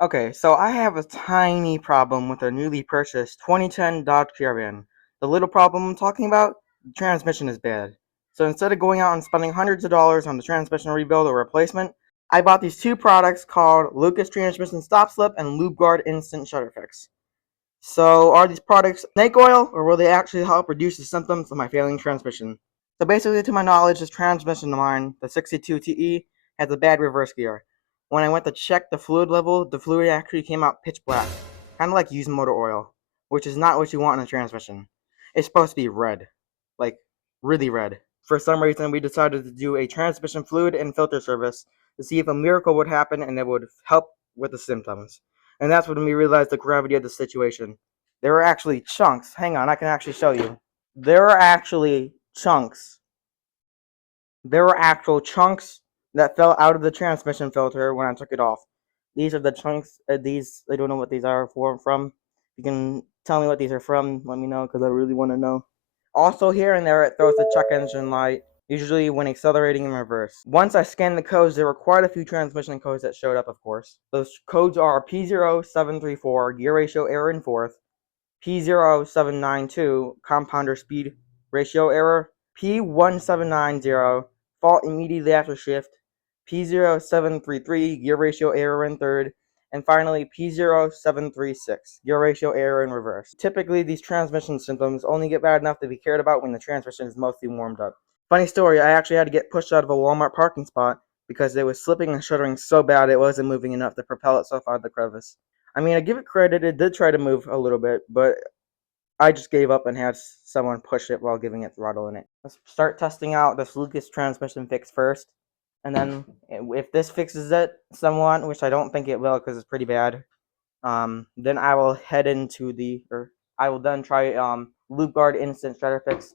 Okay, so I have a tiny problem with a newly purchased 2010 Dodge Caravan. The little problem I'm talking about, the transmission is bad. So instead of going out and spending hundreds of dollars on the transmission rebuild or replacement, I bought these two products called Lucas Transmission Stop Slip and Lubegard Instant Shutter Fix. So are these products snake oil, or will they actually help reduce the symptoms of my failing transmission? So basically, to my knowledge, this transmission of mine, the 62TE, has a bad reverse gear. When I went to check the fluid level, the fluid actually came out pitch black, kind of like used motor oil, which is not what you want in a transmission. It's supposed to be red, like really red. For some reason, we decided to do a transmission fluid and filter service to see if a miracle would happen and it would help with the symptoms. And that's when we realized the gravity of the situation. There were actually chunks. Hang on, I can actually show you. There were actually chunks. There were actual chunks that fell out of the transmission filter when I took it off. These are the chunks. I don't know what these are from. You can tell me what these are from. Let me know because I really want to know. Also, here and there, it throws the check engine light, usually when accelerating in reverse. Once I scanned the codes, there were quite a few transmission codes that showed up, of course. Those codes are P0734, gear ratio error in fourth, P0792, compounder speed ratio error, P1790, fault immediately after shift, P0733, gear ratio error in third, and finally P0736, gear ratio error in reverse. Typically, these transmission symptoms only get bad enough to be cared about when the transmission is mostly warmed up. Funny story, I actually had to get pushed out of a Walmart parking spot because it was slipping and shuddering so bad it wasn't moving enough to propel itself out of the crevice. I mean, I give it credit, it did try to move a little bit, but I just gave up and had someone push it while giving it throttle in it. Let's start testing out this Lucas transmission fix first. And then if this fixes it somewhat, which I don't think it will because it's pretty bad, then I will head into I will then try Lubegard Instant Shredder Fix,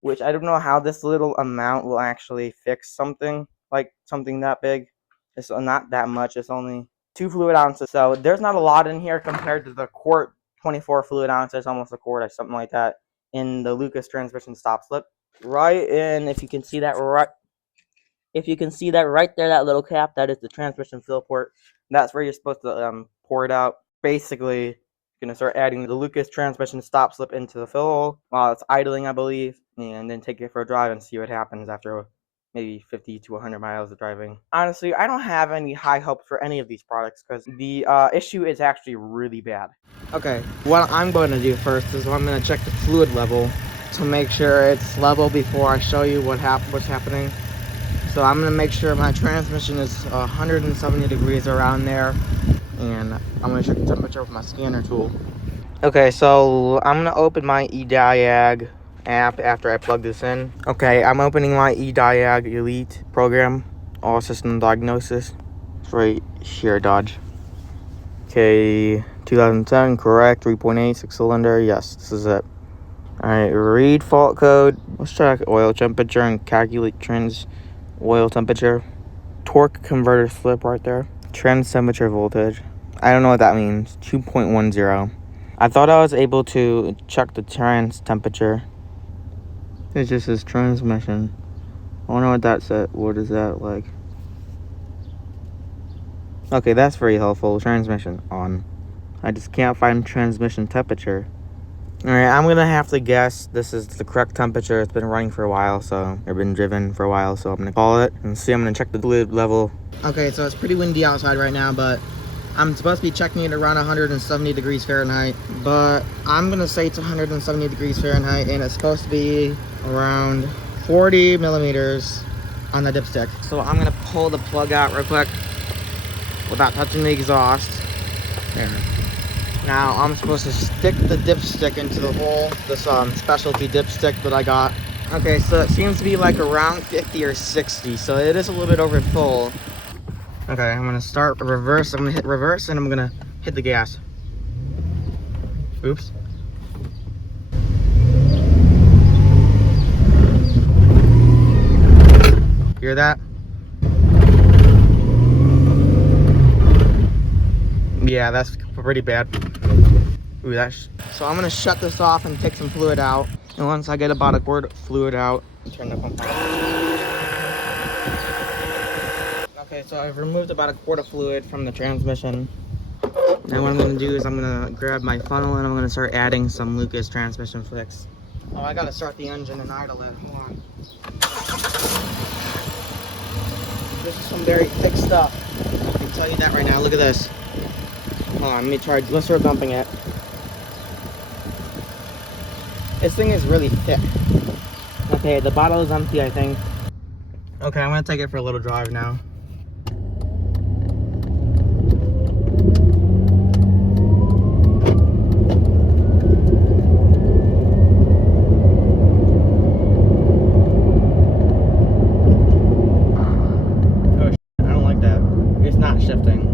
which I don't know how this little amount will actually fix something that big. It's not that much. It's only 2 fluid ounces, so there's not a lot in here compared to the quart 24 fluid ounces, almost a quart or something like that in the Lucas transmission stop slip. Right in, if you can see that right there, that little cap, that is the transmission fill port. That's where you're supposed to pour it out. Basically, you're gonna start adding the Lucas transmission stop slip into the fill hole while it's idling, I believe, and then take it for a drive and see what happens after maybe 50 to 100 miles of driving. Honestly, I don't have any high hopes for any of these products because the issue is actually really bad. Okay, what I'm going to do first is I'm going to check the fluid level to make sure it's level before I show you what's happening. So I'm going to make sure my transmission is 170 degrees around there, and I'm going to check the temperature with my scanner tool. Okay, so I'm going to open my eDiag app after I plug this in. Okay, I'm opening my eDiag Elite program, all system diagnosis. It's right here, Dodge. Okay, 2010, correct, 3.8, 6-cylinder, yes, this is it. Alright, read fault code. Let's check oil temperature and calculate trans oil temperature. Torque converter slip right there. Trans temperature voltage. I don't know what that means. 2.10. I thought I was able to check the trans temperature. It just says transmission. I wonder what that said. What is that like? Okay, that's very helpful. Transmission on. I just can't find transmission temperature. Alright, I'm gonna have to guess this is the correct temperature. It's been running for a while, so I've been driven for a while, so I'm gonna call it and see. I'm gonna check the fluid level. Okay, so it's pretty windy outside right now, but I'm supposed to be checking it around 170 degrees Fahrenheit, but I'm gonna say it's 170 degrees Fahrenheit, and it's supposed to be around 40 millimeters on the dipstick. So I'm gonna pull the plug out real quick without touching the exhaust. There. Now I'm supposed to stick the dipstick into the hole, this specialty dipstick that I got. Okay, so it seems to be like around 50 or 60, so it is a little bit over full. Okay, I'm gonna start reverse. I'm gonna hit reverse and I'm gonna hit the gas. Oops. Hear that? Yeah, that's pretty bad. Ooh, so I'm gonna shut this off and take some fluid out. And once I get about a quart of fluid out, turn the pump on. Okay, so I've removed about a quart of fluid from the transmission. Now what I'm gonna do is I'm gonna grab my funnel and I'm gonna start adding some Lucas transmission flicks. Oh, I gotta start the engine and idle it. Hold on. This is some very thick stuff. I can tell you that right now. Look at this. Hold on, let me try. Let's start dumping it. This thing is really thick. Okay, the bottle is empty, I think. Okay, I'm gonna take it for a little drive now. Oh, I don't like that. It's not shifting.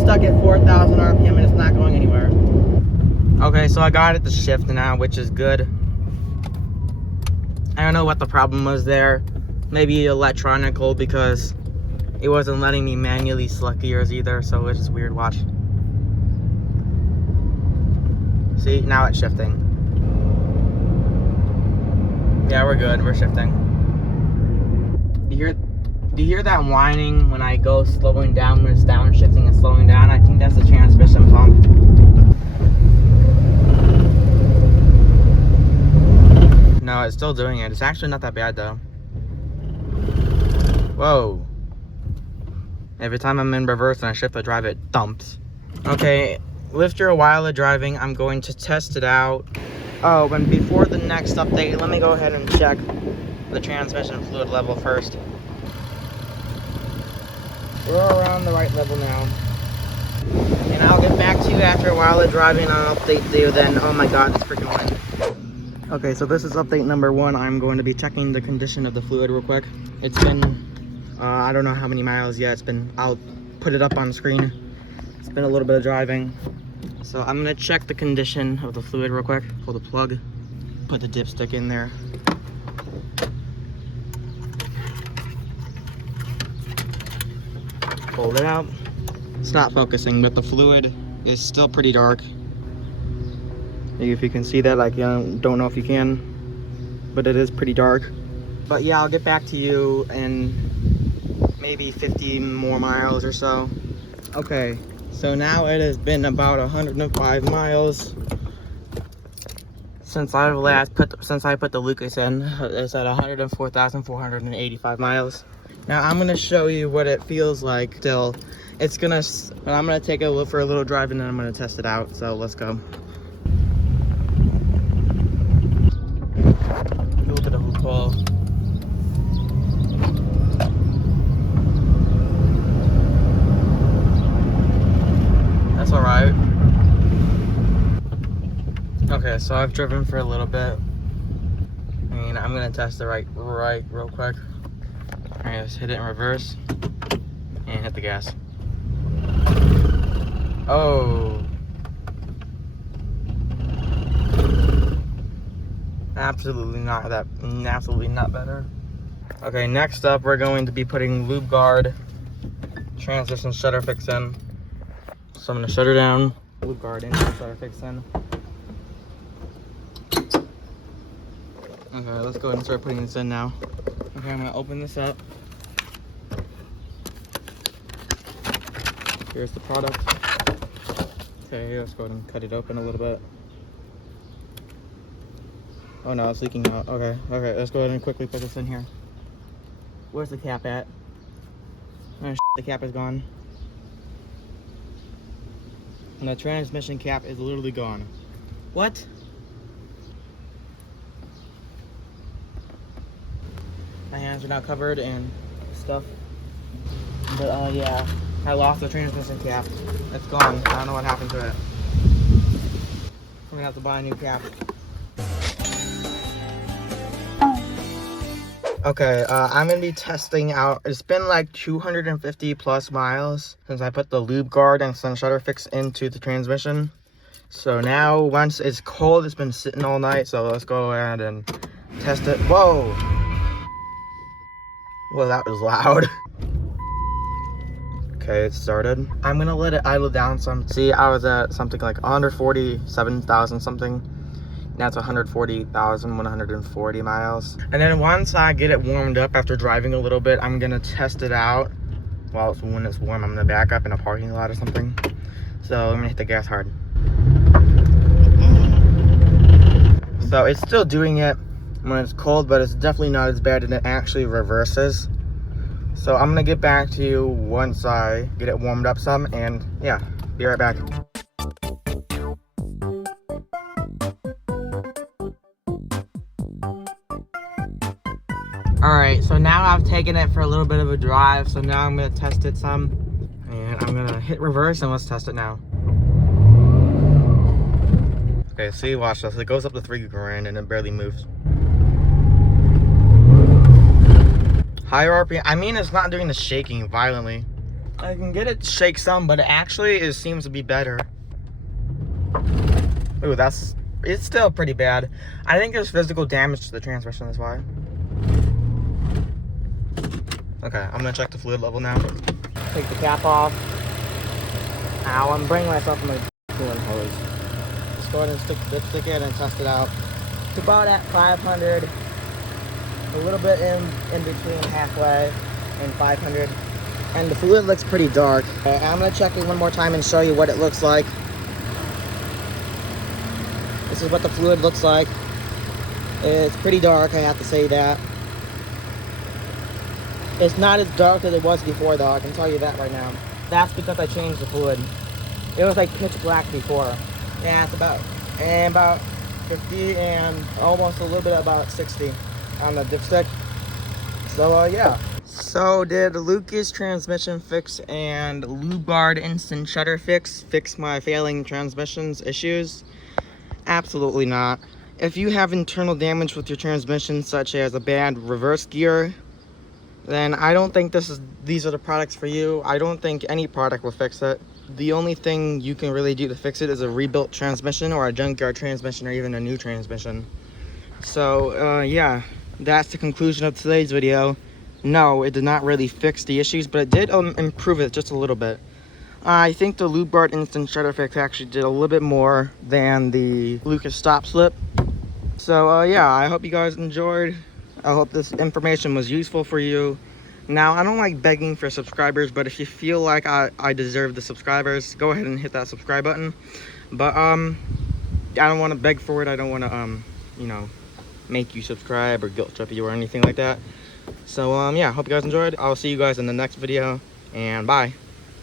Stuck at 4,000 RPM and it's not going anywhere. Okay, so I got it to shift now, which is good. I don't know what the problem was there. Maybe electronical, because it wasn't letting me manually select gears either, so it's just weird. Watch. See, now it's shifting. Yeah, we're good. We're shifting. Do you hear that whining when I go slowing down, when it's downshifting and slowing down? I think that's the transmission pump. No, it's still doing it. It's actually not that bad though. Whoa. Every time I'm in reverse and I shift the drive, it dumps. Okay, after a while of driving, I'm going to test it out. Oh, and before the next update, let me go ahead and check the transmission fluid level first. We're around the right level now. And I'll get back to you after a while of driving and I'll update you then. Oh my god, it's freaking wind. Okay, so this is update number 1. I'm going to be checking the condition of the fluid real quick. It's been, I don't know how many miles yet. It's been, I'll put it up on screen. It's been a little bit of driving. So I'm gonna check the condition of the fluid real quick. Pull the plug, put the dipstick in there. Pull it out. It's not focusing, but the fluid is still pretty dark. If you can see that, I don't know if you can, but it is pretty dark. But yeah, I'll get back to you in maybe 50 more miles or so. Okay, so now it has been about 105 miles since I put the Lucas in. It's at 104,485 miles. Now I'm gonna show you what it feels like still. I'm gonna take it for a little drive and then I'm gonna test it out. So let's go. Look at the loophole. That's all right. Okay, so I've driven for a little bit. And I'm gonna test it right real quick. Alright, let's hit it in reverse and hit the gas. Oh, absolutely not better. Okay, next up we're going to be putting Lubegard transmission shutter fix in. So I'm gonna shut her down. Lubegard and shutter fix in. Okay, let's go ahead and start putting this in now. Okay, I'm gonna open this up. Here's the product. Okay, let's go ahead and cut it open a little bit. Oh no, it's leaking out. Okay, let's go ahead and quickly put this in here. Where's the cap at? Oh, the cap is gone. And the transmission cap is literally gone. What? My hands are now covered in stuff. But yeah, I lost the transmission cap. It's gone. I don't know what happened to it. I'm gonna have to buy a new cap. Okay, I'm gonna be testing out. It's been like 250 plus miles since I put the Lubegard and Sun Shutter Fix into the transmission. So now, once it's cold, it's been sitting all night. So let's go ahead and test it. Whoa! Well, that was loud. Okay, it started. I'm gonna let it idle down some. See, I was at something like 147,000 something. Now it's 140,140 miles. And then once I get it warmed up after driving a little bit, I'm gonna test it out. Well, when it's warm, I'm gonna back up in a parking lot or something. So I'm gonna hit the gas hard. So it's still doing it when it's cold, but it's definitely not as bad, and it actually reverses. So I'm gonna get back to you once I get it warmed up some, and yeah, be right back. Alright, so now I've taken it for a little bit of a drive, so now I'm gonna test it some, and I'm gonna hit reverse and let's test it now. Okay, see, watch this. It goes up to 3 grand and it barely moves. Higher RPM. I mean, it's not doing the shaking violently. I can get it to shake some, but it seems to be better. Ooh, it's still pretty bad. I think there's physical damage to the transmission, that's why. Okay, I'm gonna check the fluid level now. Take the cap off. Ow, I'm bringing myself from my coolant hose. Let's go ahead and stick it and test it out. It's about at 500. A little bit in between halfway and 500. And the fluid looks pretty dark. I'm gonna check it one more time and show you what it looks like. This is what the fluid looks like. It's pretty dark, I have to say that. It's not as dark as it was before though, I can tell you that right now. That's because I changed the fluid. It was like pitch black before. Yeah, it's about 50 and almost a little bit about 60 on the dipstick. So yeah. So did Lucas transmission fix and Lubegard instant shutter fix my failing transmissions issues? Absolutely not. If you have internal damage with your transmission, such as a bad reverse gear, then I don't think these are the products for you. I don't think any product will fix it. The only thing you can really do to fix it is a rebuilt transmission or a junkyard transmission or even a new transmission. So yeah, that's the conclusion of today's video. No, it did not really fix the issues, but it did improve it just a little bit. I think the Lubegard instant shutter fix actually did a little bit more than the Lucas stop slip. So yeah, I hope you guys enjoyed. I hope this information was useful for you. Now, I don't like begging for subscribers, but if you feel like I deserve the subscribers, go ahead and hit that subscribe button. But I don't want to beg for it. I don't want to you know, make you subscribe or guilt trip you or anything like that. So yeah, hope you guys enjoyed. I'll see you guys in the next video, and bye.